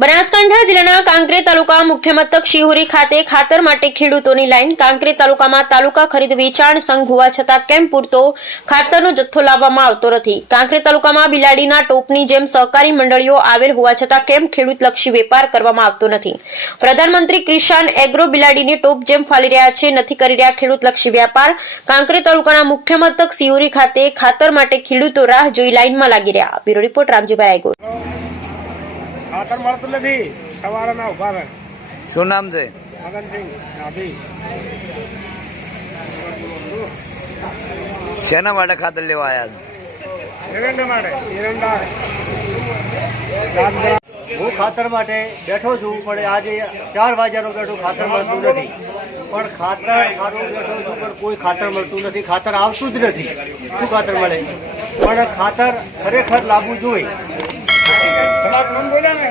બનાસકાંઠા જિલ્લાના કાંકરેજ તાલુકા મુખ્ય મથક શિહોરી ખાતે ખાતર માટે ખેડૂતોની લાઈન। કાંકરેજ તાલુકામાં તાલુકા ખરીદ વેચાણ સંઘ હોવા છતાં કેમ પૂરતો ખાતરનો જથ્થો લાવવામાં આવતો નથી। કાંકરેજ તાલુકામાં બિલાડીના ટોપની જેમ સહકારી મંડળીઓ આવેલ હોવા છતાં કેમ ખેડૂતલક્ષી વેપાર કરવામાં આવતો નથી। પ્રધાનમંત્રી કિસાન એગ્રો બિલાડીની ટોપ જેમ ફાલી રહ્યા છે, નથી કરી રહ્યા ખેડૂતલક્ષી વ્યાપાર। કાંકરેજ તાલુકાના મુખ્ય મથક શિહોરી ખાતે ખાતર માટે ખેડૂતો રાહ જોઈ લાઈનમાં લાગી રહ્યા। બ્યુરો રિપોર્ટ રામજીભાઈ આયગોર। ખાતર મળતું નથી, સવારના ઉભા રહે। શું નામ છે? મગનસિંહ ગાભી। શેના માટે ખાતર લેવા આવ્યા છો? એરંડા માટે। હું ખાતર માટે બેઠો છું, પણ આજે 4 વાગ્યાનો બેઠો, ખાતર મળતું નથી। પણ ખાતર સારું બેઠો છું, પણ કોઈ ખાતર મળતું નથી, ખાતર આવતું જ નથી। શું ખાતર મળે? પણ ખાતર ખરેખર લાવવું જોઈએ। તમારું નામ બોલ્યા ને?